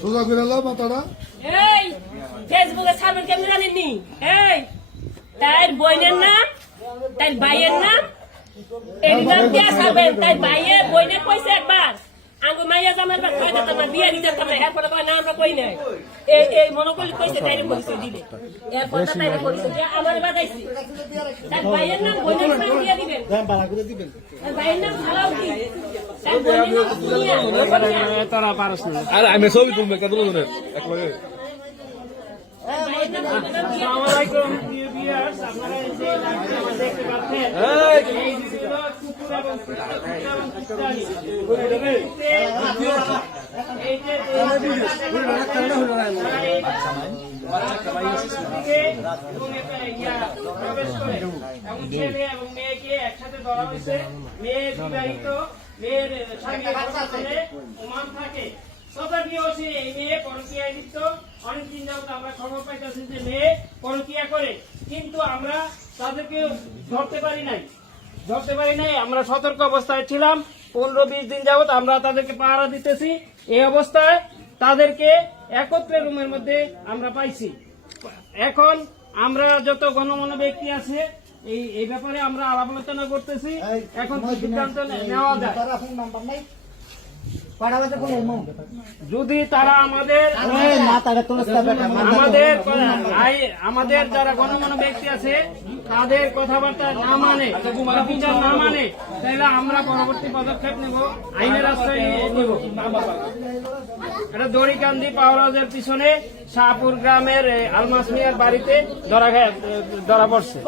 সোজা করে লো মাথাটা। এই ফেসবুকে ছাড়বেন কেমন জানেননি? এই তাই বইনের নাম, তাই ভাইয়ের নাম, এই নাম দিয়ে ছাড়বেন। তাই ভাইয়ের বইনের কইছে একবার আঙ্গু মাইয়া জামার বার কয় দিতাম না, বিয়ে দিতাম না, এরপরে কয় না আমরা কই নাই। এই মনে করলে কইছে তাইরে পরিচয় দিবে, এরপর তাইরে পরিচয় দিয়ে আমার বাজাইছি। তাই ভাইয়ের নাম বইনের নাম দিয়ে দিবেন, ভাইয়ের নাম ছাড়াও কি তাই বইনের নাম দুনিয়া তারা পারস না। আরে আমি ছবি তুলবে কত লোক এক লগে আসসালামু আলাইকুম প্রিয় ভিউয়ার্স, আপনারা এই যে লাইভটি আমার দেখতে পাচ্ছেন, এই ছিল কুকুর এবং খ্রিস্টানি। এই যে প্রবেশ করে এবং ছেলে এবং মেয়েকে একসাথে ধরা হয়েছে। মেয়ে বিবাহিত, মেয়ের স্বামী ছেলে ওমান থাকে। এই মেয়ে পরকীয়ায় লিপ্ত। অনেকদিন যাবত আমরা খবর পাইতেছি যে মেয়ে পরকীয়া করে, কিন্তু আমরা তাদেরকে ধরতে পারি নাই। আমরা সতর্ক অবস্থায় ছিলাম। 15-20 দিন যাবত আমরা তাদেরকে পাহারা দিতেছি। এই অবস্থায় তাদেরকে একত্রে রুমের মধ্যে আমরা পাইছি। এখন আমরা যত গণমান্য ব্যক্তি আছে এই ব্যাপারে আমরা আলাপ আলোচনা করতেছি। এখন সিদ্ধান্ত নেওয়া যায়। যদি তারা আমাদের যারা গণমান্য ব্যক্তি আছে তাদের কথাবার্তা না মানে, বিচার না মানে, তাহলে আমরা পরবর্তী পদক্ষেপ নেব, আইনের আশ্রয় নেব। এটা দড়িকান্দি পাওয়ার হাউসের পিছনে শাহপুর গ্রামের আলমাস মিয়ার বাড়িতে ধরা পড়ছে।